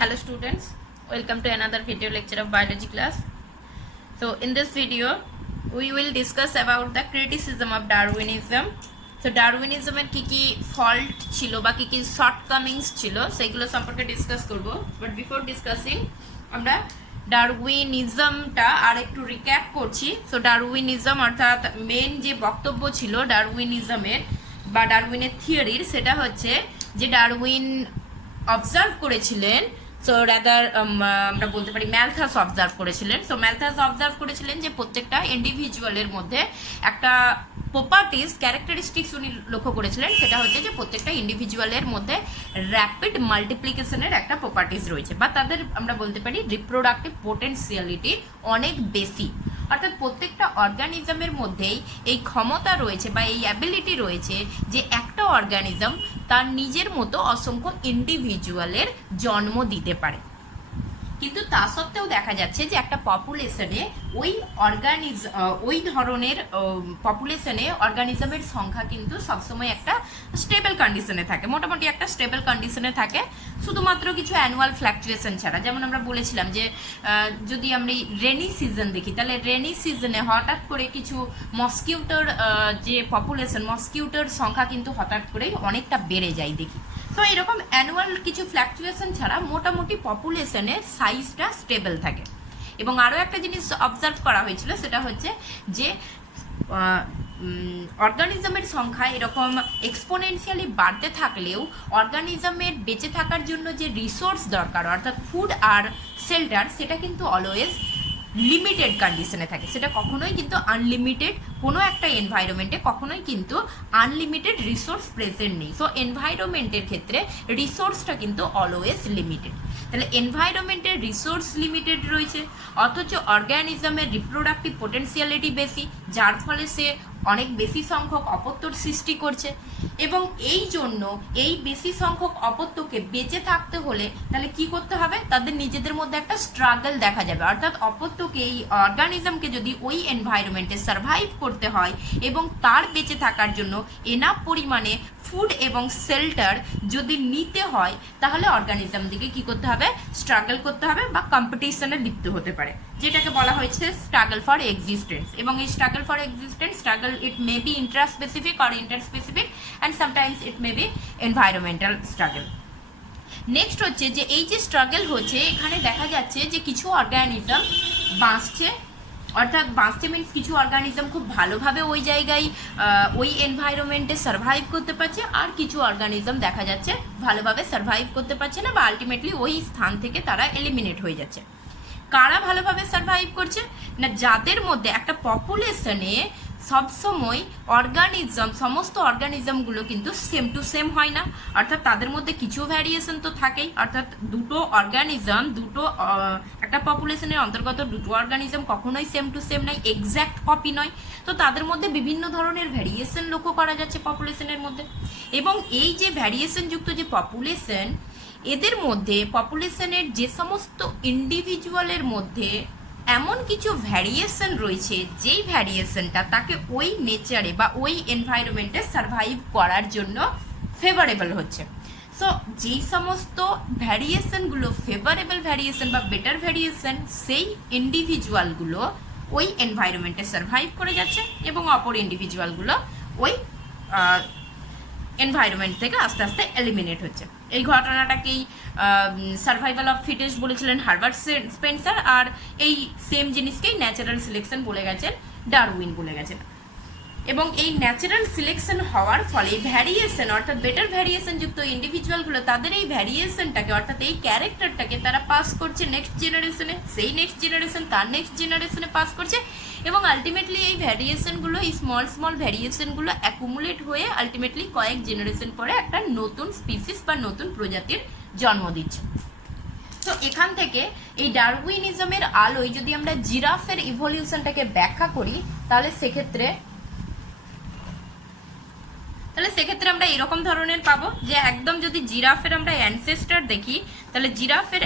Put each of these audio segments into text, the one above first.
Hello students, welcome to another video lecture of biology class. So in this video we will discuss about the criticism of Darwinism. So Darwinism এর কি fault ছিল বা কি shortcomings ছিল সেগুলো সম্পর্কে discuss করব। বাট বিফোর ডিসকাসিং আমরা ডারউইনিজমটা আর একটু রিক্যাপ করছি। সো ডারউইনিজম অর্থাৎ মেন যে বক্তব্য ছিল ডারউইনিজমের বা ডারউইনের থিওরির, সেটা হচ্ছে যে ডারউইন অবজার্ভ করেছিলেন, সো রাদার আমরা বলতে পারি ম্যালথাস অবজার্ভ করেছিলেন। সো ম্যালথাস অবজার্ভ করেছিলেন যে প্রত্যেকটা ইন্ডিভিজুয়ালের মধ্যে একটা প্রপার্টিস ক্যারেক্টারিস্টিক্স উনি লক্ষ্য করেছিলেন, সেটা হচ্ছে যে প্রত্যেকটা ইন্ডিভিজুয়ালের মধ্যে র্যাপিড মাল্টিপ্লিকেশনের একটা প্রপার্টিস রয়েছে, বা তাদের আমরা বলতে পারি রিপ্রোডাক্টিভ পোটেনশিয়ালিটি অনেক বেশি। অর্থাৎ প্রত্যেকটা অর্গানিজমের মধ্যেই এই ক্ষমতা রয়েছে বা এই অ্যাবিলিটি রয়েছে যে একটা অর্গানিজম তার নিজের মতো অসংখ্য ইন্ডিভিজুয়ালের জন্ম দিতে পারে। কিন্তু তা সত্ত্বেও দেখা যাচ্ছে যে একটা পপুলেশনে ওই ধরনের পপুলেশনে অর্গানিজমের সংখ্যা কিন্তু সবসময় একটা স্টেবল কন্ডিশনে থাকে, মোটামুটি একটা স্টেবল কন্ডিশনে থাকে, শুধুমাত্র কিছু অ্যানুয়াল ফ্ল্যাকচুয়েশন ছাড়া। যেমন আমরা বলেছিলাম যে যদি আমরা রেনি সিজন দেখি, তাহলে রেনি সিজনে হঠাৎ করে কিছু মসকিউটোর যে পপুলেশন, মসকিউটোর সংখ্যা কিন্তু হঠাৎ করেই অনেকটা বেড়ে যায় দেখি। তো এরকম অ্যানুয়াল কিছু ফ্ল্যাকচুয়েশন ছাড়া মোটামুটি পপুলেশনে সাইজটা স্টেবল থাকে। এবং আরও একটা জিনিস অবজার্ভ করা হয়েছিল, সেটা হচ্ছে যে অর্গানিজমের সংখ্যা এরকম এক্সপোনেনশিয়ালি বাড়তে থাকলেও অর্গানিজমের বেঁচে থাকার জন্য যে রিসোর্স দরকার, অর্থাৎ ফুড আর শেল্টার, সেটা কিন্তু অলওয়েজ লিমিটেড কন্ডিশনে থাকে। সেটা কখনোই কিন্তু আনলিমিটেড, কোনো একটা এনভায়রনমেন্টে কখনোই কিন্তু আনলিমিটেড রিসোর্স প্রেজেন্ট নেই। সো এনভায়রনমেন্টের ক্ষেত্রে রিসোর্সটা কিন্তু অলওয়েজ লিমিটেড। তাহলে এনভায়রনমেন্টের রিসোর্স লিমিটেড রয়েছে, অথচ অর্গানিজমের রিপ্রোডাক্টিভ পোটেনশিয়ালিটি বেশি, যার ফলে সে অনেক বেশি সংখ্যক অপত্যর সৃষ্টি করছে। এবং এই জন্য এই বেশি সংখ্যক অপত্যকে বেঁচে থাকতে হলে তাহলে কি করতে হবে, তাদের নিজেদের মধ্যে একটা স্ট্রাগল দেখা যাবে। অর্থাৎ অপত্যকে, এই অর্গানিজমকে যদি ওই এনভায়রনমেন্টে সার্ভাইভ করতে হয় এবং তার বেঁচে থাকার জন্য এনাফ পরিমাণে ফুড এবং শেল্টার যদি নিতে হয়, তাহলে অর্গানিজম দিকে কি করতে হবে, স্ট্রাগল করতে হবে বা কম্পিটিশনে লিপ্ত হতে পারে, যেটাকে বলা হয়েছে স্ট্রাগল ফর এক্সিস্টেন্স। এবং এই struggle for existence, struggle it may be intraspecific or interspecific, and sometimes it may be environmental struggle. Next হচ্ছে যে এই যে স্ট্রাগল হচ্ছে, এখানে দেখা যাচ্ছে যে কিছু অর্গানিজম বাঁচছে, অর্থাৎ বাঁচতে মিনস কিছু অর্গানিজম খুব ভালোভাবে ওই জায়গায় ওই এনভায়রনমেন্টে সার্ভাইভ করতে পারছে, আর কিছু অর্গানিজম দেখা যাচ্ছে ভালোভাবে সার্ভাইভ করতে পারছে না, বা আলটিমেটলি ওই স্থান থেকে তারা এলিমিনেট হয়ে যাচ্ছে। কারা ভালোভাবে সার্ভাইভ করছে না, যাদের মধ্যে একটা পপুলেশনে সবসময় সমস্ত অর্গানিজমগুলো কিন্তু সেম টু সেম হয় না, অর্থাৎ তাদের মধ্যে কিছু ভ্যারিয়েশন তো থাকেই। অর্থাৎ একটা পপুলেশনের অন্তর্গত দুটো অর্গানিজম কখনোই সেম টু সেম নয়, এক্স্যাক্ট কপি নয়। তো তাদের মধ্যে বিভিন্ন ধরনের ভ্যারিয়েশন লক্ষ্য করা যাচ্ছে পপুলেশনের মধ্যে। এবং এই যে ভ্যারিয়েশন যুক্ত যে পপুলেশন, এদের মধ্যে পপুলেশনের যে সমস্ত ইন্ডিভিজুয়ালের মধ্যে এমন কিছু ভ্যারিয়েশন রয়েছে, যেই ভ্যারিয়েশনটা তাকে ওই নেচারে বা ওই এনভায়রনমেন্টে সার্ভাইভ করার জন্য ফেভারেবল হচ্ছে। সো যেই সমস্ত ভ্যারিয়েশনগুলো ফেভারেবল ভ্যারিয়েশন বা বেটার ভ্যারিয়েশন, সেই ইন্ডিভিজুয়ালগুলো ওই এনভায়রনমেন্টে সার্ভাইভ করে যাচ্ছে, এবং অপর ইন্ডিভিজুয়ালগুলো ওই এনভায়রনমেন্ট থেকে আস্তে আস্তে এলিমিনেট হচ্ছে। এই ঘটনাটাকেই সার্ভাইভাল অফ ফিটেস্ট বলেছিলেন হার্বার্ট স্পেন্সার, আর এই সেম জিনিসকেই ন্যাচারাল সিলেকশন বলে গেছেন ডারউইন বলে গেছেন। এবং এই ন্যাচারাল সিলেকশন হওয়ার ফলে ভ্যারিয়েশন, অর্থাৎ বেটার ভ্যারিয়েশন যুক্ত ইন্ডিভিজুয়ালগুলো তাদের এই ভ্যারিয়েশনটাকে, অর্থাৎ এই ক্যারেক্টারটাকে তারা পাস করছে নেক্সট জেনারেশনে, সেই নেক্সট জেনারেশন তার নেক্সট জেনারেশনে পাস করছে, এবং আলটিমেটলি এই ভ্যারিয়েশনগুলো, এই স্মল ভ্যারিয়েশনগুলো অ্যাকুমুলেট হয়ে আলটিমেটলি কয়েক জেনারেশন পরে একটা নতুন স্পিসিস বা নতুন প্রজাতির জন্ম দিচ্ছে। তো এখান থেকে এই ডারউইনিজমের আলোয় যদি আমরা জিরাফের ইভলিউশনটাকে ব্যাখ্যা করি, তাহলে সেক্ষেত্রে আমরা এরকম ধরনের পাবো যে একদম যদি জিরাফের আমরা অ্যানসেস্টার দেখি, তাহলে জিরাফের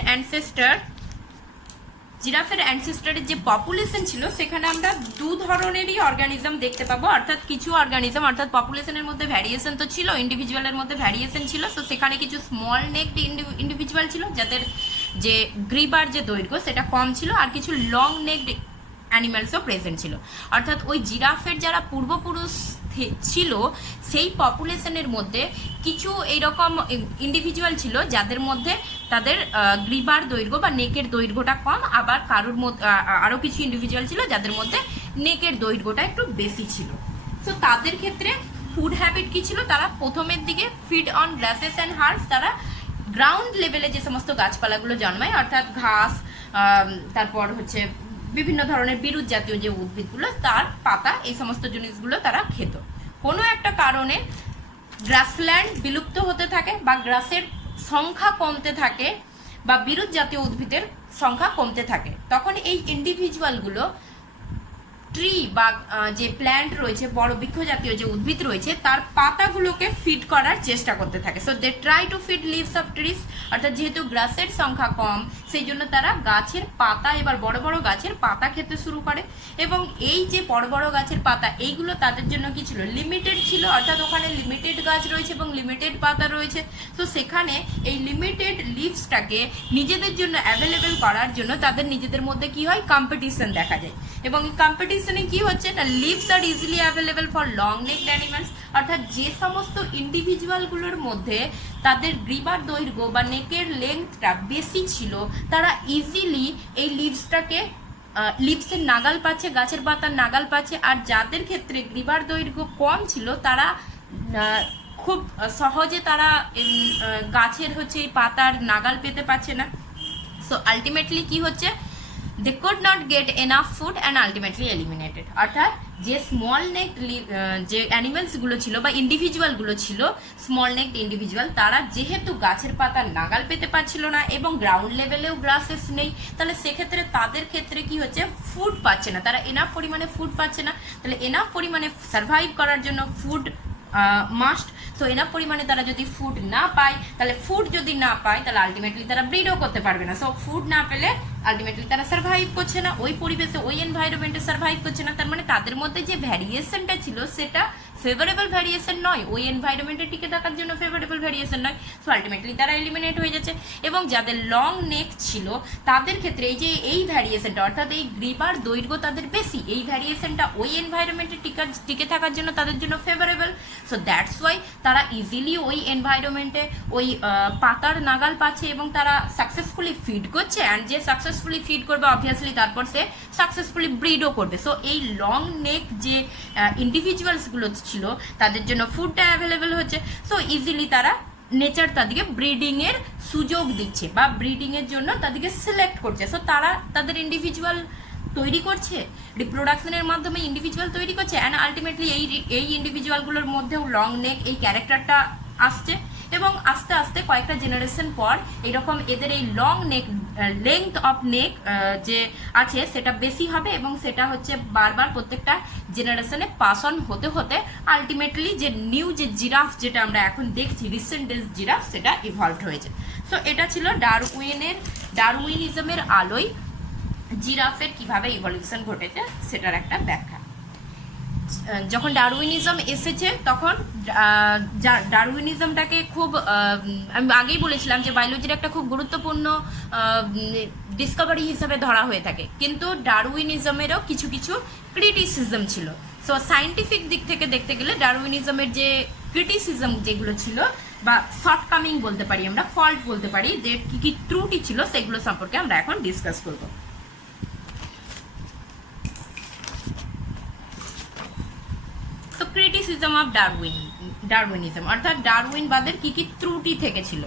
অ্যানসেস্টারের যে পপুলেশন ছিল, সেখানে আমরা দু ধরনেরই অর্গানিজম দেখতে পাবো। অর্থাৎ কিছু অর্গানিজম, অর্থাৎ পপুলেশনের মধ্যে ভ্যারিয়েশন তো ছিল, ইন্ডিভিজুয়ালের মধ্যে ভ্যারিয়েশন ছিল, তো সেখানে কিছু স্মল নেকড ইন্ডিভিজুয়াল ছিল যাদের যে গ্রিবার যে দৈর্ঘ্য সেটা কম ছিল, আর কিছু লং নেকড অ্যানিম্যালসও প্রেজেন্ট ছিল। অর্থাৎ ওই জিরাফের যারা পূর্বপুরুষ ছিল সেই পপুলেশনের মধ্যে কিছু এইরকম ইন্ডিভিজুয়াল ছিল যাদের মধ্যে তাদের গ্রিবার দৈর্ঘ্য বা নেকের দৈর্ঘ্যটা কম, আবার কারোর মধ্যে আরও কিছু ইন্ডিভিজুয়াল ছিল যাদের মধ্যে নেকের দৈর্ঘ্যটা একটু বেশি ছিল। সো তাদের ক্ষেত্রে ফুড হ্যাবিট কী ছিল, তারা প্রথমের দিকে feed on grasses and herbs, তারা গ্রাউন্ড লেভেলে যে সমস্ত গাছপালাগুলো জন্মায় অর্থাৎ ঘাস, তারপর হচ্ছে বিভিন্ন ধরনের বিরুৎ জাতীয় যে উদ্ভিদগুলো তার পাতা, এই সমস্ত জিনিসগুলো তারা খেত। কোনো একটা কারণে গ্রাসল্যান্ড বিলুপ্ত হতে থাকে বা গ্রাসের সংখ্যা কমতে থাকে বা বিরুৎ জাতীয় উদ্ভিদের সংখ্যা কমতে থাকে, তখন এই ইন্ডিভিজুয়ালগুলো ট্রি বা যে প্ল্যান্ট রয়েছে, বড় বৃক্ষ জাতীয় যে উদ্ভিদ রয়েছে তার পাতাগুলোকে ফিড করার চেষ্টা করতে থাকে। So they try to feed leaves of trees, অর্থাৎ যেহেতু গ্রাসের সংখ্যা কম সেই জন্য তারা গাছের পাতা, এবার বড় বড় গাছের পাতা খেতে শুরু করে। এবং এই যে বড় বড় গাছের পাতা এইগুলো তাদের জন্য কি ছিল, লিমিটেড ছিল, অর্থাৎ ওখানে লিমিটেড গাছ রয়েছে এবং লিমিটেড পাতা রয়েছে। তো সেখানে এই লিমিটেড লিভসটাকে নিজেদের জন্য অ্যাভেলেবেল করার জন্য তাদের নিজেদের মধ্যে কি হয়, কম্পিটিশন দেখা যায়। এবং এই কম্পিটিশনে কি হচ্ছে না, লিভস আর easily available for long necked animals, অর্থাৎ যে সমস্ত ইন্ডিভিজুয়ালগুলোর মধ্যে তাদের গ্রিবার দৈর্ঘ্য বা নেকের লেন্থটা বেশি ছিল তারা ইজিলি এই লিভসটাকে লিভসের নাগাল পাচ্ছে, গাছের পাতার নাগাল পাচ্ছে। আর যাদের ক্ষেত্রে গ্রিবার দৈর্ঘ্য কম ছিল তারা খুব সহজে তারা গাছের হচ্ছে এই পাতার নাগাল পেতে পারছে না। সো আলটিমেটলি কি হচ্ছে, they could not get enough food and ultimately eliminated. অর্থাৎ যে স্মল নেক যে অ্যানিমেলসগুলো ছিল বা ইন্ডিভিজুয়ালগুলো ছিল, স্মল নেকড ইন্ডিভিজুয়াল, তারা যেহেতু গাছের পাতার নাগাল পেতে পারছিল না এবং গ্রাউন্ড লেভেলেও গ্রাসেস নেই, তাহলে সেক্ষেত্রে তাদের ক্ষেত্রে কি হচ্ছে, ফুড পাচ্ছে না, তারা এনাফ পরিমাণে ফুড পাচ্ছে না। তাহলে এনাফ পরিমাণে সার্ভাইভ করার জন্য ফুড মাস্ট। সো এনাফ পরিমাণে তারা যদি ফুড না পায়, তাহলে ফুড যদি না পায় তাহলে আলটিমেটলি তারা ব্রিডও করতে পারবে না। সো ফুড না পেলে আলটিমেটলি তারা সার্ভাইভ করছে না, ওই পরিবেশে ওই এনভায়রনমেন্টে সার্ভাইভ করছে না। তার মানে তাদের মধ্যে যে ভ্যারিয়েশনটা ছিল সেটা ফেভারেবল ভ্যারিয়েশন নয়, ওই এনভায়রনমেন্টে টিকে থাকার জন্য ফেভারেবল ভ্যারিয়েশন নয়। সো আলটিমেটলি তারা এলিমিনেট হয়ে যাচ্ছে। এবং যাদের লং নেক ছিল তাদের ক্ষেত্রে এই যে এই ভ্যারিয়েশনটা, অর্থাৎ এই গ্রিবার দৈর্ঘ্য তাদের বেশি, এই ভ্যারিয়েশনটা ওই এনভায়রনমেন্টে টিকে থাকার জন্য তাদের জন্য ফেভারেবল। সো দ্যাটস ওয়াই তারা ইজিলি ওই এনভায়রনমেন্টে ওই পাতার নাগাল পাচ্ছে এবং তারা সাকসেসফুলি ফিড করছে। অ্যান্ড যে সাকসেসফুলি ফিড করবে অবভিয়াসলি তারপর সে সাকসেসফুলি ব্রিডও করবে। সো এই লং নেক যে ইন্ডিভিজুয়ালসগুলো ছিল তাদের জন্য ফুডটা অ্যাভেলেবেল হচ্ছে। সো ইজিলি তারা নেচার তাদেরকে ব্রিডিংয়ের সুযোগ দিচ্ছে বা ব্রিডিংয়ের জন্য তাদেরকে সিলেক্ট করছে। সো তারা তাদের ইন্ডিভিজুয়াল তৈরি করছে, রিপ্রোডাকশনের মাধ্যমে ইন্ডিভিজুয়াল তৈরি করছে। অ্যান্ড আলটিমেটলি এই ইন্ডিভিজুয়ালগুলোর মধ্যেও লং নেক এই ক্যারেক্টারটা আসছে। এবং আস্তে আস্তে কয়েকটা জেনারেশন পর এইরকম এদের এই long neck length of neck যে আছে সেটা বেশি হবে এবং সেটা হচ্ছে বারবার প্রত্যেকটা জেনারেশনে পাস অন হতে হতে আলটিমেটলি যে নিউ যে জিরাফ যেটা আমরা এখন দেখছি রিসেন্ট ডেজ জিরাফ, সেটা ইভলভড হয়েছে। সো এটা ছিল ডারউইনিজমের আলোয় জিরাফের কিভাবে ইভলিউশন ঘটেছে সেটার একটা ব্যাখ্যা। যখন ডারউইনিজম এসেছে তখন ডারউইনিজমটাকে খুব আমি আগেই বলেছিলাম যে বায়োলজির একটা খুব গুরুত্বপূর্ণ ডিসকভারি হিসাবে ধরা হয়ে থাকে, কিন্তু ডারউইনিজমেরও কিছু কিছু ক্রিটিসিজম ছিল। সো সায়েন্টিফিক দিক থেকে দেখতে গেলে ডারউইনিজমের যে ক্রিটিসিজম যেগুলো ছিল বা শর্টকামিং বলতে পারি, আমরা ফল্ট বলতে পারি, যে কী কী ত্রুটি ছিল সেগুলো সম্পর্কে আমরা এখন ডিসকাস করবো। ক্রিটিসিজম অফ ডারউইনিজম অর্থাৎ ডারউইনবাদের কি কি ত্রুটি থেকেছিল।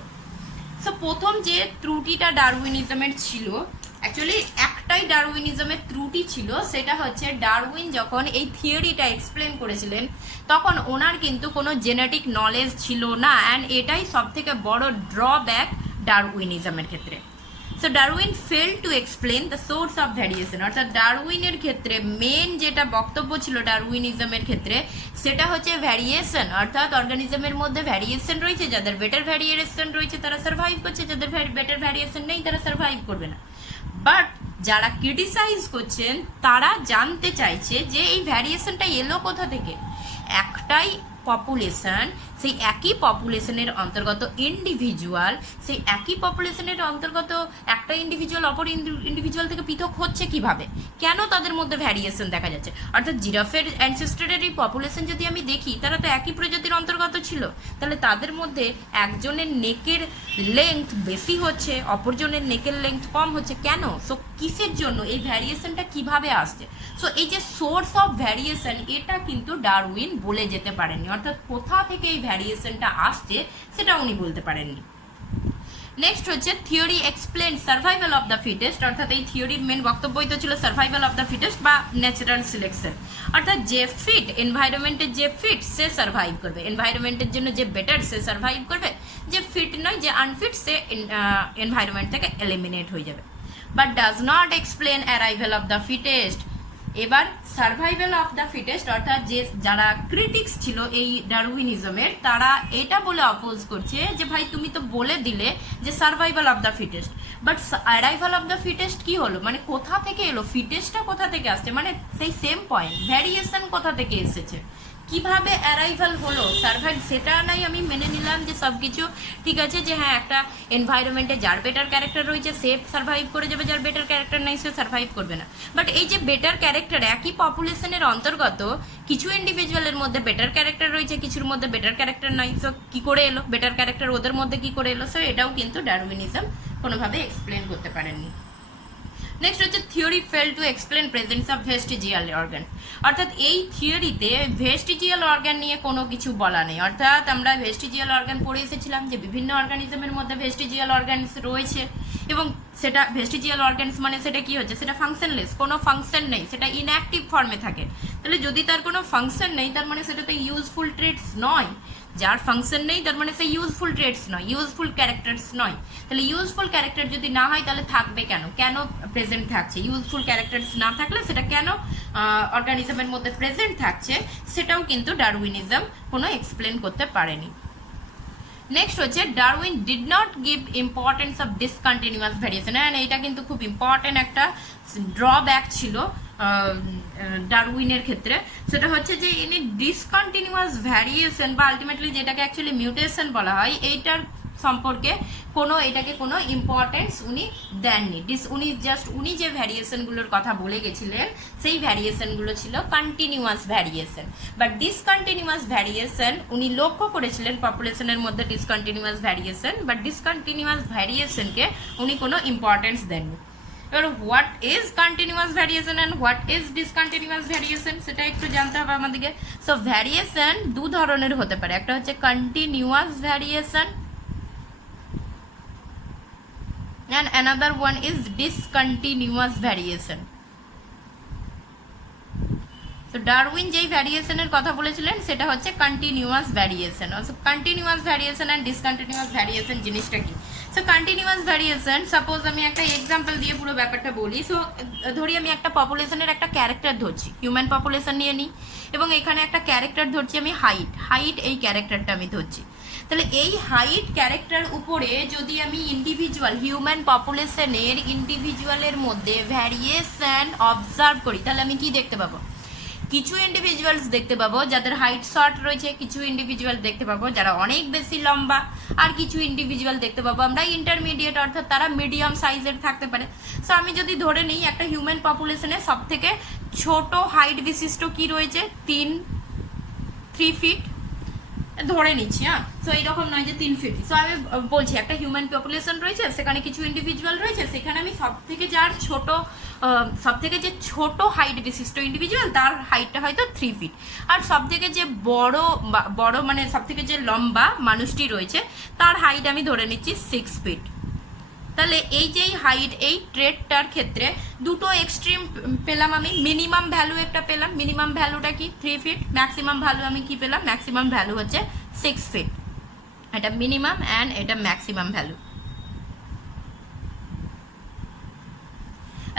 সো প্রথম যে ত্রুটিটা ডারউইনিজমের ছিল, অ্যাকচুয়ালি একটাই ডারউইনিজমের ত্রুটি ছিল, সেটা হচ্ছে ডারউইন যখন এই থিওরিটা এক্সপ্লেন করেছিলেন তখন ওনার কিন্তু কোনো জেনেটিক নলেজ ছিল না। অ্যান্ড এটাই সব থেকে বড় ড্রব্যাক ডারউইনিজমের ক্ষেত্রে। So Darwin fail to explain the source of variation, অর্থাৎ ডারউইনের ক্ষেত্রে মেন যেটা বক্তব্য ছিল ডারউইনিজমের ক্ষেত্রে সেটা হচ্ছে ভ্যারিয়েশন, অর্থাৎ অর্গানিজমের মধ্যে ভ্যারিয়েশন রয়েছে, যাদের বেটার ভ্যারিয়েশন রয়েছে তারা সার্ভাইভ করছে, যাদের বেটার ভ্যারিয়েশন নেই তারা সার্ভাইভ করবে না। বাট যারা ক্রিটিসাইজ করছেন তারা জানতে চাইছে যে এই ভ্যারিয়েশনটা এলো কোথা থেকে। একটাই পপুলেশন সেই একই পপুলেশনের অন্তর্গত ইন্ডিভিজুয়াল, সেই একই পপুলেশনের অন্তর্গত একটা ইন্ডিভিজুয়াল অপর ইন্ডিভিজুয়াল থেকে পৃথক হচ্ছে কিভাবে, কেন তাদের মধ্যে ভ্যারিয়েশন দেখা যাচ্ছে। অর্থাৎ জিরাফের অ্যানসেস্টরের এই পপুলেশন যদি আমি দেখি, তারা তো একই প্রজাতির অন্তর্গত ছিল, তাহলে তাদের মধ্যে একজনের নেকের লেংথ বেশি হচ্ছে, অপরজনের নেকের লেংথ কম হচ্ছে, কেন? সো কিসের জন্য এই ভ্যারিয়েশনটা কিভাবে আসছে? সো এই যে সোর্স অফ ভ্যারিয়েশন, এটা কিন্তু ডারউইন বলে যেতে পারেননি, অর্থাৎ কোথা থেকে এই ভ্যারিয়েশনটা আসছে সেটা উনি বলতে পারেননি। নেক্সট হচ্ছে theory explain survival of the fittest, অর্থাৎ এই থিওরির মেন বক্তব্যই তো ছিল সার্ভাইভাল অফ দ্য ফিটেস্ট বা ন্যাচারাল সিলেকশন, অর্থাৎ যে ফিট, এনভায়রনমেন্টের যে ফিট সে সার্ভাইভ করবে, এনভায়রনমেন্টের জন্য যে বেটার সে সার্ভাইভ করবে, যে ফিট নয়, যে আনফিট, সে এনভায়রনমেন্ট থেকে এলিমিনেট হয়ে যাবে। But does not explain arrival of the fittest. এবার সার্ভাইভাল অফ দ্য ফিটেস্ট, অর্থাৎ যে যারা ক্রিটিক্স ছিল এই ডারউইনিজমের, তারা এটা বলে অপোজ করছে যে ভাই তুমি তো বলে দিলে যে survival of the fittest, but arrival of the fittest কি হলো, মানে কোথা থেকে এলো, ফিটেস্টটা কোথা থেকে আসছে, মানে সেই সেম পয়েন্ট, ভ্যারিয়েশন কোথা থেকে এসেছে, কিভাবে অ্যারাইভাল হলো, সার্ভাইভ, সেটা নাই আমি মেনে নিলাম যে সব কিছু ঠিক আছে, যে হ্যাঁ একটা এনভায়রনমেন্টে যার বেটার ক্যারেক্টার রয়েছে সে সার্ভাইভ করে যাবে, যার বেটার ক্যারেক্টার নাই সে সার্ভাইভ করবে না। বাট এই যে বেটার ক্যারেক্টার, একই পপুলেশনের অন্তর্গত কিছু ইন্ডিভিজুয়ালের মধ্যে বেটার ক্যারেক্টার রয়েছে, কিছুর মধ্যে বেটার ক্যারেক্টার নাই, সো কী করে এলো বেটার ক্যারেক্টার ওদের মধ্যে কী করে এলো? সো এটাও কিন্তু ডারউইনিজম কোনোভাবে এক্সপ্লেন করতে পারেননি। নেক্সট হচ্ছে theory fail to explain presence of vestigial organ, অর্থাৎ এই থিওরিতে ভেস্টিজিয়াল অর্গান নিয়ে কোনো কিছু বলা নেই। অর্থাৎ আমরা ভেস্টিজিয়াল অর্গান পড়ে এসেছিলাম যে বিভিন্ন অর্গানিজমের মধ্যে ভেস্টিজিয়াল অর্গানস রয়েছে, এবং সেটা ভেস্টিজিয়াল অর্গানস মানে সেটা কি হচ্ছে, সেটা ফাংশনলেস, কোনো ফাংশন নেই, সেটা ইনঅ্যাক্টিভ ফর্মে থাকে। তাহলে যদি তার কোনো ফাংশন নেই, তার মানে সেটা তো ইউজফুল ট্রেটস নয়, যার ফাংশন নেই তার মানে সে ইউজফুল ট্রেটস নয়, ইউজফুল ক্যারেক্টার্স নয়। তাহলে ইউজফুল ক্যারেক্টার যদি না হয় তাহলে থাকবে কেন, কেন প্রেজেন্ট থাকছে? ইউজফুল ক্যারেক্টার্স না থাকলে সেটা কেন অর্গানিজমের মধ্যে প্রেজেন্ট থাকছে, সেটাও কিন্তু ডারউইনিজম কোনো এক্সপ্লেন করতে পারেনি। নেক্সট হচ্ছে Darwin did not give importance of discontinuous variation, and এইটা কিন্তু খুব ইম্পর্টেন্ট একটা ড্রব্যাক ছিল ডারউইনের ক্ষেত্রে। সেটা হচ্ছে যে ইনি ডিসকন্টিনিউয়াস ভ্যারিয়েশন বা আলটিমেটলি যেটাকে অ্যাকচুয়ালি মিউটেশন বলা হয়, এইটার সম্পর্কে এটাকে কোনো ইম্পর্টেন্স উনি দেননি। উনি যে ভ্যারিয়েশনগুলোর কথা বলে গেছিলেন সেই ভ্যারিয়েশনগুলো ছিল continuous variation, but discontinuous variation উনি লক্ষ্য করেছিলেন পপুলেশনের মধ্যে ডিসকন্টিনিউয়াস ভ্যারিয়েশন, বাট ডিসকন্টিনিউয়াস ভ্যারিয়েশনকে উনি কোনো ইম্পর্টেন্স দেননি। এবার what is continuous variation and what is discontinuous variation সেটা একটু জানতে হবে আমাদেরকে। সো ভ্যারিয়েশন দু ধরনের হতে পারে, একটা হচ্ছে continuous variation and another one is discontinuous variation. তো ডারউইন যেই ভ্যারিয়েশনের কথা বলেছিলেন সেটা হচ্ছে continuous variation. Continuous variation and discontinuous variation জিনিসটা কি? সো কন্টিনিউয়াস ভ্যারিয়েশন, সাপোজ আমি একটা এক্সাম্পল দিয়ে পুরো ব্যাপারটা বলি। সো ধরি আমি একটা পপুলেশনের একটা ক্যারেক্টার ধরছি, হিউম্যান পপুলেশন নিয়ে নিই, এবং এখানে একটা ক্যারেক্টার ধরছি আমি হাইট, এই ক্যারেক্টারটা আমি ধরছি। তাহলে এই হাইট ক্যারেক্টার উপরে যদি আমি ইন্ডিভিজুয়াল হিউম্যান পপুলেশনের ইন্ডিভিজুয়ালের মধ্যে ভ্যারিয়েশন অবজার্ভ করি, তাহলে আমি কি দেখতে পাবো? কিছু ইন্ডিভিজুয়ালস দেখতে পাবো যাদের হাইট শর্ট রয়েছে, কিছু ইন্ডিভিজুয়াল দেখতে পাবো যারা অনেক বেশি লম্বা, আর কিছু ইন্ডিভিজুয়াল দেখতে পাবো আমরা ইন্টারমিডিয়েট, অর্থাৎ তারা মিডিয়াম সাইজের থাকতে পারে। সো আমি যদি ধরে নিই একটা হিউম্যান পপুলেশনে সব থেকে ছোট হাইট বিশিষ্ট কি রয়েছে, 3 ফিট ধরে নিচ্ছি, হ্যাঁ। সো এইরকম নয় যে 3 ফিট। সো আমি বলছি একটা হিউম্যান পপুলেশন রয়েছে, সেখানে কিছু ইন্ডিভিজুয়াল রয়েছে, সেখানে আমি সব থেকে যে ছোট হাইট বিশিষ্ট ইন্ডিভিজুয়াল তার হাইটটা হয়তো 3 ফিট, আর সব থেকে যে বড় মানে সব থেকে যে লম্বা মানুষটি রয়েছে তার হাইট আমি ধরে নিচ্ছি 6 ফিট। তাহলে এই যে হাইট, এই ট্রেডটার ক্ষেত্রে দুটো এক্সট্রিম পেলাম আমি, মিনিমাম ভ্যালু একটা পেলাম, মিনিমাম ভ্যালুটা কি 3 ফিট, ম্যাক্সিমাম ভ্যালু আমি কি পেলাম, ম্যাক্সিমাম ভ্যালু হচ্ছে 6 ফিট। এটা মিনিমাম অ্যান্ড এটা ম্যাক্সিমাম ভ্যালু।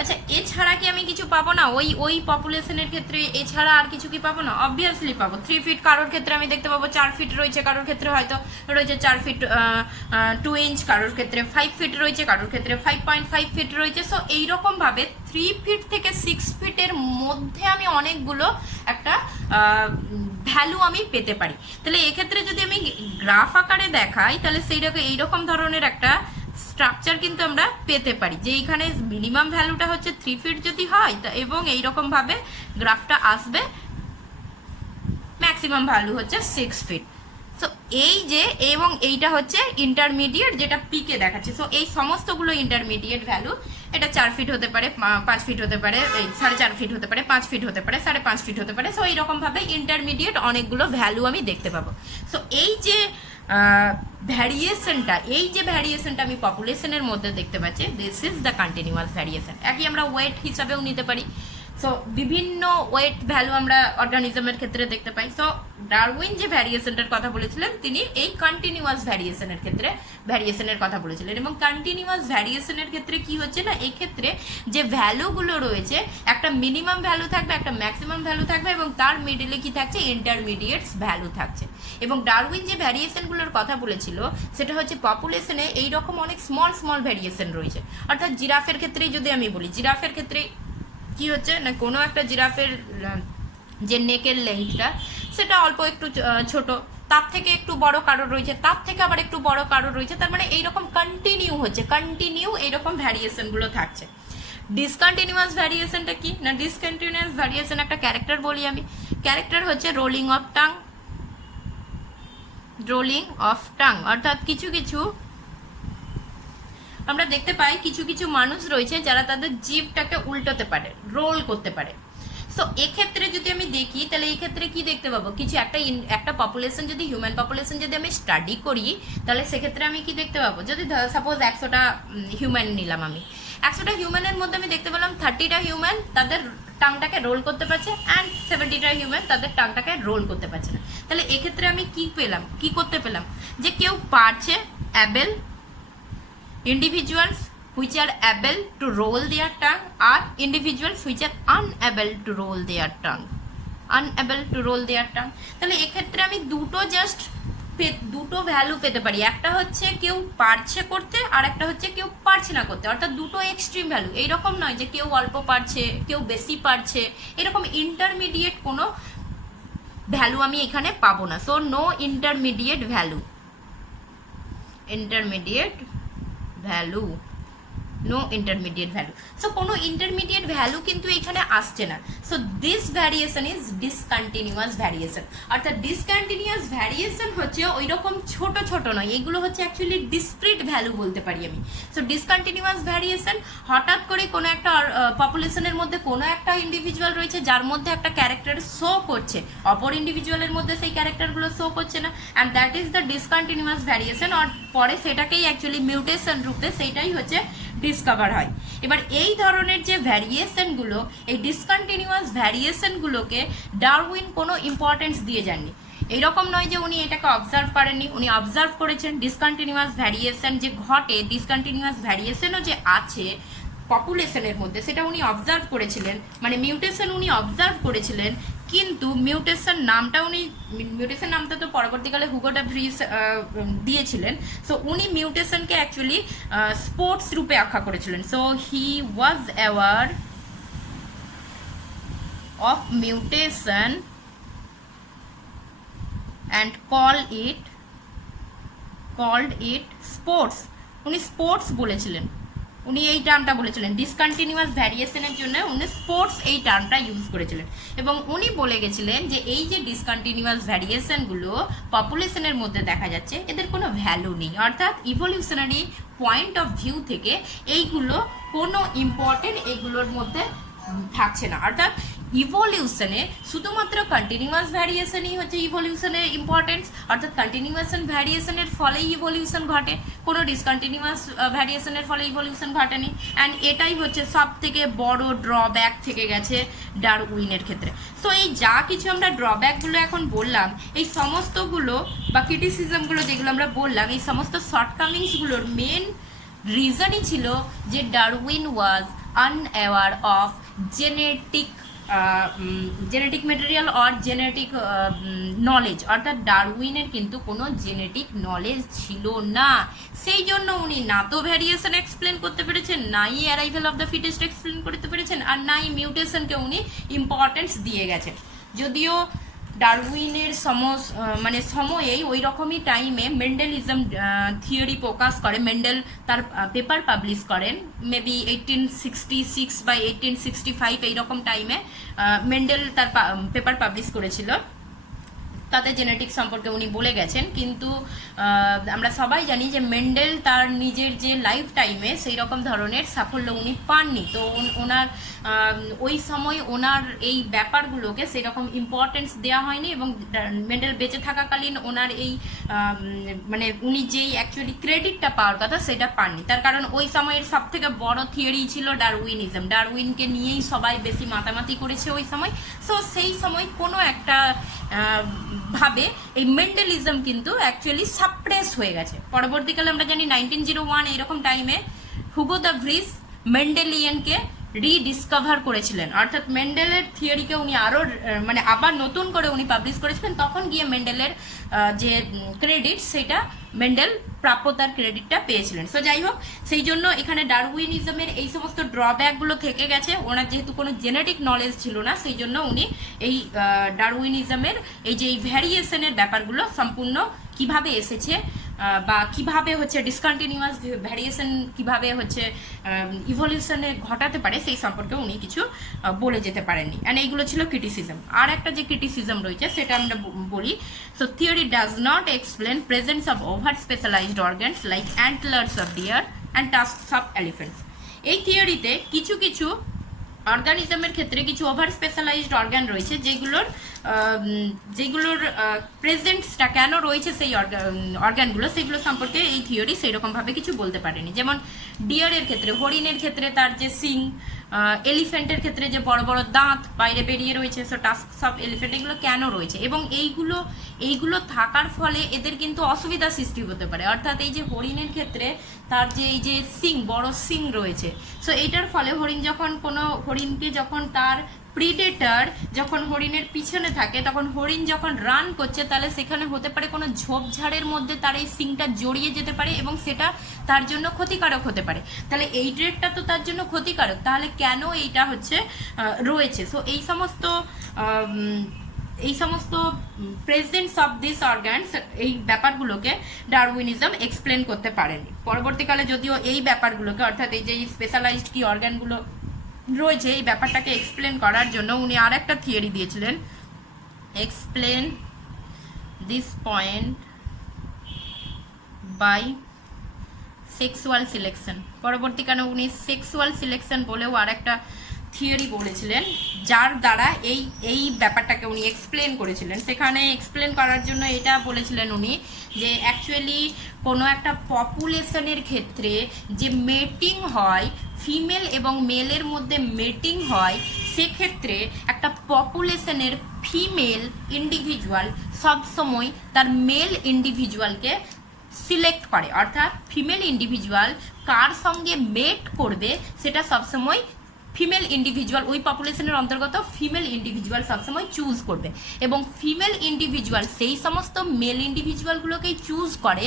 আচ্ছা, এছাড়া কি আমি কিছু পাবো না ওই পপুলেশনের ক্ষেত্রে? এছাড়া আর কিছু কি পাবো না? অবভিয়াসলি পাবো। 3 ফিট কারোর ক্ষেত্রে আমি দেখতে পাবো 4 ফিট রয়েছে, কারোর ক্ষেত্রে হয়তো রয়েছে 4 ফিট 2 ইঞ্চ, কারোর ক্ষেত্রে 5 ফিট রয়েছে, কারোর ক্ষেত্রে 5.5 ফিট রয়েছে। সো এইরকমভাবে 3 ফিট থেকে 6 ফিটের মধ্যে আমি অনেকগুলো একটা ভ্যালু আমি পেতে পারি। তাহলে এক্ষেত্রে যদি আমি গ্রাফ আকারে দেখাই তাহলে সেইরকম এইরকম ধরনের একটা স্ট্রাকচার কিন্তু আমরা পেতে পারি, যে এইখানে মিনিমাম ভ্যালুটা হচ্ছে 3 ফিট যদি হয় এবং এইরকমভাবে গ্রাফটা আসবে, ম্যাক্সিমাম ভ্যালু হচ্ছে 6 ফিট। সো এই যে এবং এইটা হচ্ছে ইন্টারমিডিয়েট যেটা পিকে দেখাচ্ছে। সো এই সমস্তগুলো ইন্টারমিডিয়েট ভ্যালু, এটা 4 ফিট হতে পারে, 5 ফিট হতে পারে, 4.5 ফিট হতে পারে, 5 ফিট হতে পারে, 5.5 ফিট হতে পারে। সো এইরকমভাবে ইন্টারমিডিয়েট অনেকগুলো ভ্যালু আমি দেখতে পাবো। সো এই যে ভ্যারিয়েশনটা আমি পপুলেশনের মধ্যে দেখতে পাচ্ছি, this is the continuous variation. একই আমরা ওয়েট হিসাবেও নিতে পারি। সো বিভিন্ন ওয়েট ভ্যালু আমরা অর্গানিজমের ক্ষেত্রে দেখতে পাই। সো ডারউইন যে ভ্যারিয়েশনটার কথা বলেছিলেন তিনি এই কন্টিনিউয়াস ভ্যারিয়েশনের ক্ষেত্রে ভ্যারিয়েশনের কথা বলেছিলেন। এবং কন্টিনিউয়াস ভ্যারিয়েশনের ক্ষেত্রে কি হচ্ছে না, এই ক্ষেত্রে যে ভ্যালুগুলো রয়েছে একটা মিনিমাম ভ্যালু থাকবে, একটা ম্যাক্সিমাম ভ্যালু থাকবে এবং তার মিডিলে কি থাকছে, ইন্টারমিডিয়েটস ভ্যালু থাকছে। এবং ডারউইন যে ভ্যারিয়েশনগুলোর কথা বলেছিল সেটা হচ্ছে পপুলেশনে এইরকম অনেক স্মল স্মল ভ্যারিয়েশন রয়েছে। অর্থাৎ জিরাফের ক্ষেত্রেই যদি আমি বলি, জিরাফের ক্ষেত্রে কি হচ্ছে না, কোনো একটা জিরাফের যে নেকের লেন্থটা সেটা অল্প একটু ছোট, তার থেকে একটু বড় কারো রয়েছে, তার থেকে আবার একটু বড় কারো রয়েছে। তার মানে এইরকম কন্টিনিউ এইরকম ভ্যারিয়েশনগুলো থাকছে। ডিসকন্টিনিউয়াস ভ্যারিয়েশনটা কি না, ডিসকন্টিনিউয়াস ভ্যারিয়েশন একটা ক্যারেক্টার বলি আমি। ক্যারেক্টার হচ্ছে রোলিং অফ টাং। অর্থাৎ কিছু আমরা দেখতে পাই কিছু কিছু মানুষ রয়েছে যারা তাদের জিভটাকে উল্টোতে পারে, রোল করতে পারে। সো এক্ষেত্রে যদি আমি দেখি তাহলে এই ক্ষেত্রে কি দেখতে পাবো, কিছু একটা পপুলেশন যদি হিউম্যান পপুলেশন যদি আমি স্টাডি করি তাহলে সেক্ষেত্রে আমি কি দেখতে পাবো, যদি সাপোজ 100টা হিউম্যান নিলাম, আমি 100টা হিউম্যানের মধ্যে আমি দেখতে পেলাম 30টা হিউম্যান তাদের টাংটাকে রোল করতে পারছে অ্যান্ড 70টা হিউম্যান তাদের টাংটাকে রোল করতে পারছে না। তাহলে এক্ষেত্রে আমি কি করতে পেলাম, যে কেউ পারছে, Abel, individuals which are able to roll their tongue are individuals which are unable to roll their tongue. তাহলে এক্ষেত্রে আমি দুটো ভ্যালু পেতে পারি, একটা হচ্ছে কেউ পারছে করতে আর একটা হচ্ছে কেউ পারছে না করতে। অর্থাৎ দুটো এক্সট্রিম ভ্যালু, এইরকম নয় যে কেউ অল্প পারছে কেউ বেশি পারছে, এরকম ইন্টারমিডিয়েট কোনো ভ্যালু আমি এখানে পাবো না। So no intermediate value, no intermediate value. So কোনো ইন্টারমিডিয়েট ভ্যালু কিন্তু এখানে আসছে না। So this variation is discontinuous variation. অর্থাৎ ডিসকন্টিনিউয়াস ভ্যারিয়েশন হচ্ছে ওই রকম ছোট ছোট নয়, এগুলো হচ্ছে অ্যাকচুয়ালি ডিসক্রিট ভ্যালু বলতে পারি আমি। সো ডিসকন্টিনিউয়াস ভ্যারিয়েশন, হঠাৎ করে কোনো একটা পপুলেশনের মধ্যে কোনো একটা ইন্ডিভিজুয়াল রয়েছে যার মধ্যে একটা ক্যারেক্টার শো করছে, অপর ইন্ডিভিজুয়ালের মধ্যে সেই ক্যারেক্টারগুলো শো করছে না, and that is the discontinuous variation. আর পরে সেটাকেই অ্যাকচুয়ালি মিউটেশন রূপে সেইটাই হচ্ছে ডিসকভার হয়। এবার এই ধরনের যে ভ্যারিয়েশনগুলো, এই ডিসকন্টিনিউয়াস ভ্যারিয়েশনগুলোকে ডারউইন কোনো ইম্পর্টেন্স দিয়ে যাননি। এইরকম নয় যে উনি এটাকে অবজার্ভ করেননি, উনি অবজার্ভ করেছেন। ডিসকন্টিনিউয়াস ভ্যারিয়েশন যে ঘটে, ডিসকন্টিনিউয়াস ভ্যারিয়েশনও যে আছে পপুলেশনের মধ্যে, সেটা উনি অবজার্ভ করেছিলেন, মানে মিউটেশন উনি অবজার্ভ করেছিলেন। কিন্তু মিউটেশন নামটা তো পরবর্তীকালে হুগো ডা ভ্রিস দিয়েছিলেন। সো উনি মিউটেশনকে অ্যাকচুয়ালি স্পোর্টস রূপে আখ্যা করেছিলেন। So he was aware of mutation and called it sports. উনি স্পোর্টস বলেছিলেন, উনি এই টার্মটা বলেছিলেন। ডিসকন্টিনিউয়াস ভ্যারিয়েশনের জন্য উনি স্পোর্টস এই টার্মটা ইউজ করেছিলেন এবং উনি বলে গেছিলেন যে এই যে ডিসকন্টিনিউয়াস ভ্যারিয়েশনগুলো পপুলেশনের মধ্যে দেখা যাচ্ছে এদের কোনো ভ্যালু নেই। অর্থাৎ ইভলিউশনারি পয়েন্ট অফ ভিউ থেকে এইগুলো কোনো ইম্পর্টেন্ট এগুলোর মধ্যে থাকছে না। অর্থাৎ ইভলিউশনে শুধুমাত্র কন্টিনিউয়াস ভ্যারিয়েশনই হচ্ছে ইভলিউশনের ইম্পর্টেন্স। অর্থাৎ কন্টিনিউয়াস ভ্যারিয়েশনের ফলেই ইভলিউশন ঘটে, কোনো ডিসকন্টিনিউয়াস ভ্যারিয়েশনের ফলে ইভলিউশন ঘটেনি। অ্যান্ড এটাই হচ্ছে সব থেকে বড় ড্রব্যাক থেকে গেছে ডারউইনের ক্ষেত্রে। সো এই যা কিছু আমরা ড্রব্যাকগুলো এখন বললাম, এই সমস্তগুলো বা ক্রিটিসিজমগুলো যেগুলো আমরা বললাম, এই সমস্ত শর্টকামিংসগুলোর মেন রিজনই ছিল যে Darwin was unaware of genetic material or genetic knowledge. অর্থাৎ ডারউইনের কিন্তু কোনো জেনেটিক নলেজ ছিল না, সেই জন্য উনি না তো ভ্যারিয়েশন এক্সপ্লেন করতে পেরেছেন, নাই arrival of the fittest explain করতে পেরেছেন, আর নাই মিউটেশনকে উনি ইম্পর্টেন্স দিয়ে গেছেন। যদিও ডারউইনের মানে সময়েই ওই রকমই টাইমে মেন্ডেলিজম থিওরি প্রকাশ করে। মেন্ডেল তার পেপার পাবলিশ করেন মেবি 1866 বা 1865 এইরকম টাইমে মেন্ডেল তার পেপার পাবলিশ করেছিল। তাতে জেনেটিক্স সম্পর্কে উনি বলে গেছেন, কিন্তু আমরা সবাই জানি যে মেন্ডেল তার নিজের যে লাইফ টাইমে সেই রকম ধরনের সাফল্য উনি পাননি। তো ওনার ওই সময় ওনার এই ব্যাপারগুলোকে সেই রকম ইম্পর্টেন্স দেওয়া হয়নি, এবং মেন্ডেল বেঁচে থাকাকালীন ওনার এই মানে উনি যেই অ্যাকচুয়ালি ক্রেডিটটা পাওয়ার কথা সেটা পাননি। তার কারণ ওই সময়ের সব থেকে বড় থিওরি ছিল ডারউইনিজম। ডারউইনকে নিয়েই সবাই বেশি মাতামাতি করেছে ওই সময়। সো সেই সময় কোনো একটা ভাবে এই মেন্ডেলিজম কিন্তু অ্যাকচুয়ালি সাপ্রেস হয়ে গেছে। পরবর্তীকালে আমরা জানি 1901 এইরকম টাইমে হুগো দ্য ভ্রিস মেন্ডেলিয়ানকে রিডিসকভার করেছিলেন, অর্থাৎ মেন্ডেলের থিওরিকে উনি আরও মানে আবার নতুন করে উনি পাবলিশ করেছিলেন। তখন গিয়ে মেন্ডেলের যে ক্রেডিট সেটা মেন্ডেল প্রাপ্যতার ক্রেডিটটা পেয়েছিলেন। সো যাই হোক, সেই জন্য এখানে ডারউইনিজমের এই সমস্ত ড্রব্যাকগুলো থেকে গেছে। ওনার যেহেতু কোনো জেনেটিক নলেজ ছিল না, সেই জন্য উনি এই ডারউইনিজমের এই যে এই ভ্যারিয়েশনের ব্যাপারগুলো সম্পূর্ণ কিভাবে এসেছে বা কিভাবে হচ্ছে ডিসকন্টিনিউয়াস ভ্যারিয়েশন কিভাবে হচ্ছে ইভলিউশনে ঘটাতে পারে সেই সম্পর্কে উনি কিছু বলে যেতে পারেননি। অ্যান্ড এইগুলো ছিল ক্রিটিসিজম। আর একটা যে ক্রিটিসিজম রয়েছে সেটা আমরা বলি। So theory does not explain presence of over specialised organs like antlers of deer and tusks of elephants. এই থিওরিতে কিছু কিছু অর্গানিজমের ক্ষেত্রে কিছু ওভার স্পেশালাইজড অর্গান রয়েছে যেগুলোর প্রেজেন্টসটা কেন রয়েছে সেই অর্গানগুলো সেগুলো সম্পর্কে এই থিওরি সেইরকমভাবে কিছু বলতে পারেনি। যেমন ডিয়ারের ক্ষেত্রে, হরিণের ক্ষেত্রে তার যে সিং, এলিফ্যান্টের ক্ষেত্রে যে বড় বড় দাঁত বাইরে বেরিয়ে রয়েছে, সো টাস্কস অফ এলিফ্যান্ট এগুলো কেন রয়েছে, এবং এইগুলো থাকার ফলে এদের কিন্তু অসুবিধা সৃষ্টি হতে পারে। অর্থাৎ এই যে হরিণের ক্ষেত্রে তার যে এই যে সিং, বড় সিং রয়েছে, সো এইটার ফলে হরিণকে যখন তার প্রিডেটর যখন হরিণের পিছনে থাকে, তখন হরিণ যখন রান করছে তাহলে সেখানে হতে পারে কোনো ঝোপঝাড়ের মধ্যে তার এই সিংটা জড়িয়ে যেতে পারে এবং সেটা তার জন্য ক্ষতিকারক হতে পারে। তাহলে এই ট্রেডটা তো তার জন্য ক্ষতিকারক, তাহলে কেন এইটা হচ্ছে রয়েছে। সো এই সমস্ত প্রেজেন্স অফ দিস অর্গানস এই ব্যাপারগুলোকে ডারউইনিজম এক্সপ্লেন করতে পারেনি। পরবর্তীকালে যদিও এই ব্যাপারগুলোকে, অর্থাৎ এই যে স্পেশালাইজড কি অর্গানগুলো রয়েছে এই ব্যাপারটাকে এক্সপ্লেন করার জন্য উনি আর একটা থিওরি দিয়েছিলেন, explain this point by sexual selection. পরবর্তীকালে উনি সেক্সুয়াল সিলেকশন বলেও আর একটা থিওরি বলেছিলেন, যার দ্বারা এই ব্যাপারটাকে উনি এক্সপ্লেন করেছিলেন। সেখানে এক্সপ্লেন করার জন্য এটা বলেছিলেন উনি যে অ্যাকচুয়ালি কোনো একটা পপুলেশনের ক্ষেত্রে যে মেটিং হয়, ফিমেল এবং মেলের মধ্যে মেটিং হয়, সেক্ষেত্রে একটা পপুলেশনের ফিমেল ইন্ডিভিজুয়াল সবসময় তার মেল ইন্ডিভিজুয়ালকে সিলেক্ট করে। অর্থাৎ ফিমেল ইন্ডিভিজুয়াল কার সঙ্গে মেট করবে সেটা সবসময় ফিমেল ইন্ডিভিজুয়াল, ওই পপুলেশনের অন্তর্গত ফিমেল ইন্ডিভিজুয়াল সবসময় চুজ করবে, এবং ফিমেল ইন্ডিভিজুয়াল সেই সমস্ত মেল ইন্ডিভিজুয়ালগুলোকেই চুজ করে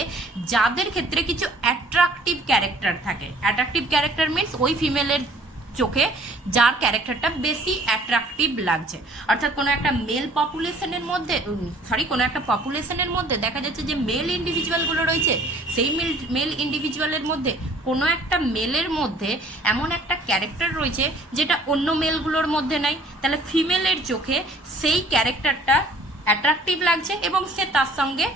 যাদের ক্ষেত্রে কিছু অ্যাট্রাকটিভ ক্যারেক্টার থাকে। অ্যাট্রাকটিভ ক্যারেক্টার মিনস ওই ফিমেলের চোখে যার ক্যারেক্টারটা বেশি অ্যাট্রাকটিভ লাগছে। অর্থাৎ কোনো একটা পপুলেশনের মধ্যে দেখা যাচ্ছে যে মেল ইন্ডিভিজুয়ালগুলো রয়েছে, সেই মেল ইন্ডিভিজুয়ালের মধ্যে কোনো একটা মেলের মধ্যে এমন একটা ক্যারেক্টার রয়েছে যেটা অন্য মেলগুলোর মধ্যে নাই, তাহলে ফিমেলের চোখে সেই ক্যারেক্টারটা অ্যাট্রাকটিভ লাগছে এবং সে তার সঙ্গে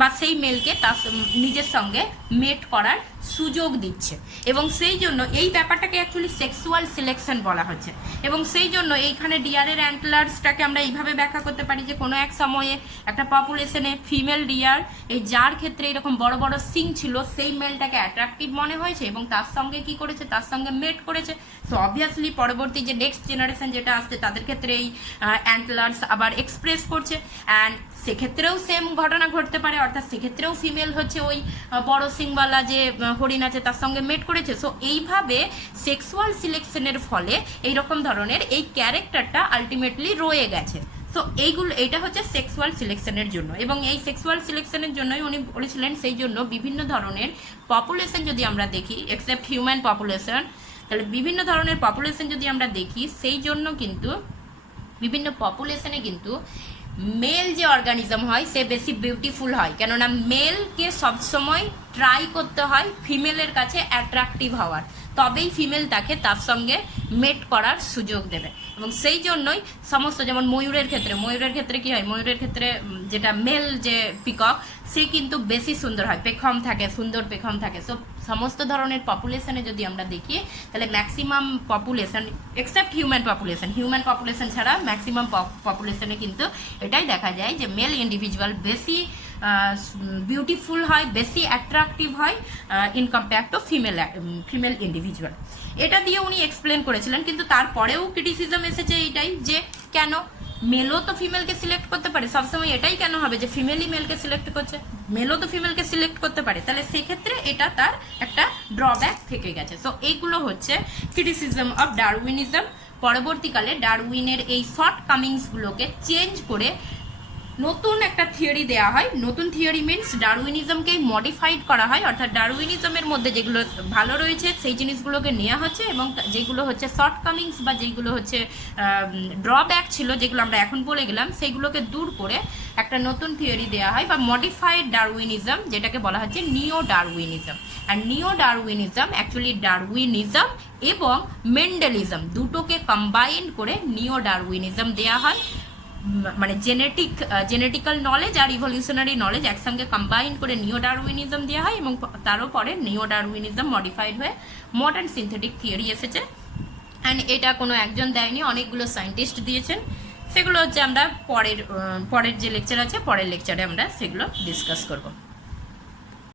বা সেই মেলকে তার নিজের সঙ্গে মেট করার সুযোগ দিচ্ছে, এবং সেই জন্য এই ব্যাপারটাকে অ্যাকচুয়ালি সেক্সুয়াল সিলেকশন বলা হচ্ছে। এবং সেই জন্য এইখানে ডিয়ারের অ্যান্টলার্সটাকে আমরা এইভাবে ব্যাখ্যা করতে পারি যে কোনো এক সময়ে একটা পপুলেশনে ফিমেল ডিয়ার এই যার ক্ষেত্রে এরকম বড় বড় সিং ছিল সেই মেলটাকে অ্যাট্রাকটিভ মনে হয়েছে এবং তার সঙ্গে কি করেছে, তার সঙ্গে মেট করেছে। সো অবভিয়াসলি পরবর্তী যে নেক্সট জেনারেশন যেটা আসছে তাদের ক্ষেত্রে এই অ্যান্টলার্স আবার এক্সপ্রেস করছে, অ্যান্ড সেক্ষেত্রেও সেম ঘটনা ঘটতে পারে। অর্থাৎ সেক্ষেত্রেও ফিমেল হচ্ছে ওই বড় সিংওয়ালা যে হরিণ আছে তার সঙ্গে মেট করেছে। সো এইভাবে সেক্সুয়াল সিলেকশনের ফলে এইরকম ধরনের এই ক্যারেক্টারটা আলটিমেটলি রয়ে গেছে। সো এইটা হচ্ছে সেক্সুয়াল সিলেকশনের জন্য, এবং এই সেক্সুয়াল সিলেকশনের জন্যই উনি বলেছিলেন সেই জন্য বিভিন্ন ধরনের পপুলেশন যদি আমরা দেখি, এক্সেপ্ট হিউম্যান পপুলেশন, তাহলে বিভিন্ন ধরনের পপুলেশন যদি আমরা দেখি সেই জন্য কিন্তু বিভিন্ন পপুলেশনে কিন্তু মেল যে অর্গানিজম হয় সে বেশি বিউটিফুল হয়, কেননা মেলকে সবসময় ট্রাই করতে হয় ফিমেলের কাছে অ্যাট্রাকটিভ হওয়ার, তবেই ফিমেল তাকে তার সঙ্গে মেট করার সুযোগ দেবে। এবং সেই জন্যই সমস্ত, যেমন ময়ূরের ক্ষেত্রে কি হয়, ময়ূরের ক্ষেত্রে যেটা মেল যে পিকক সে কিন্তু বেশি সুন্দর হয়, পেখম থাকে, সুন্দর পেখম থাকে। সো সমস্ত ধরনের পপুলেশনে যদি আমরা দেখি তাহলে maximum population except human population ছাড়া ম্যাক্সিমাম পপুলেশনে কিন্তু এটাই দেখা যায় যে মেল ইন্ডিভিজুয়াল বেশি বিউটিফুল হয়, বেশি অ্যাট্রাকটিভ হয় in compare to female individual. এটা দিয়ে উনি এক্সপ্লেন করেছিলেন, কিন্তু তারপরেও ক্রিটিসিজম এসেছে এইটাই যে কেন মেলও তো ফিমেলকে সিলেক্ট করতে পারে, সবসময় এটাই কেন হবে যে ফিমেলই মেলকে সিলেক্ট করছে, মেলও তো ফিমেলকে সিলেক্ট করতে পারে, তাহলে সেক্ষেত্রে এটা তার একটা ড্রব্যাক থেকে গেছে। সো এইগুলো হচ্ছে ক্রিটিসিজম অফ ডারউইনিজম। পরবর্তীকালে ডারউইনের এই শর্ট কামিংসগুলোকে চেঞ্জ করে নতুন একটা থিওরি দেওয়া হয়। নতুন থিওরি মিনস ডারউইনিজমকেই মডিফাইড করা হয়, অর্থাৎ ডারউইনিজমের মধ্যে যেগুলো ভালো রয়েছে সেই জিনিসগুলোকে নেওয়া হচ্ছে, এবং যেগুলো হচ্ছে শর্ট কামিংস বা যেগুলো হচ্ছে ড্রব্যাক ছিল, যেগুলো আমরা এখন বলে গেলাম, সেগুলোকে দূর করে একটা নতুন থিওরি দেওয়া হয় বা মডিফাইড ডারউইনিজম, যেটাকে বলা হচ্ছে নিও ডারউইনিজম। আর নিও ডারউইনিজম অ্যাকচুয়ালি ডারউইনিজম এবং মেন্ডেলিজম দুটোকে কম্বাইন করে নিও ডারউইনিজম দেওয়া হয়। মানে জেনেটিক্যাল নলেজ আর ইভলিউশনারি নলেজ একসঙ্গে কম্বাইন করে নিও ডারউইনিজম দেওয়া হয়, এবং তারও পরে নিও ডারউইনিজম মডিফাইড হয়ে মডার্ন সিনথেটিক থিওরি এসেছে। অ্যান্ড এটা কোনো একজন দেয়নি, অনেকগুলো সায়েন্টিস্ট দিয়েছেন। সেগুলো হচ্ছে আমরা পরের যে লেকচার আছে, পরের লেকচারে আমরা সেগুলো ডিসকাস করব।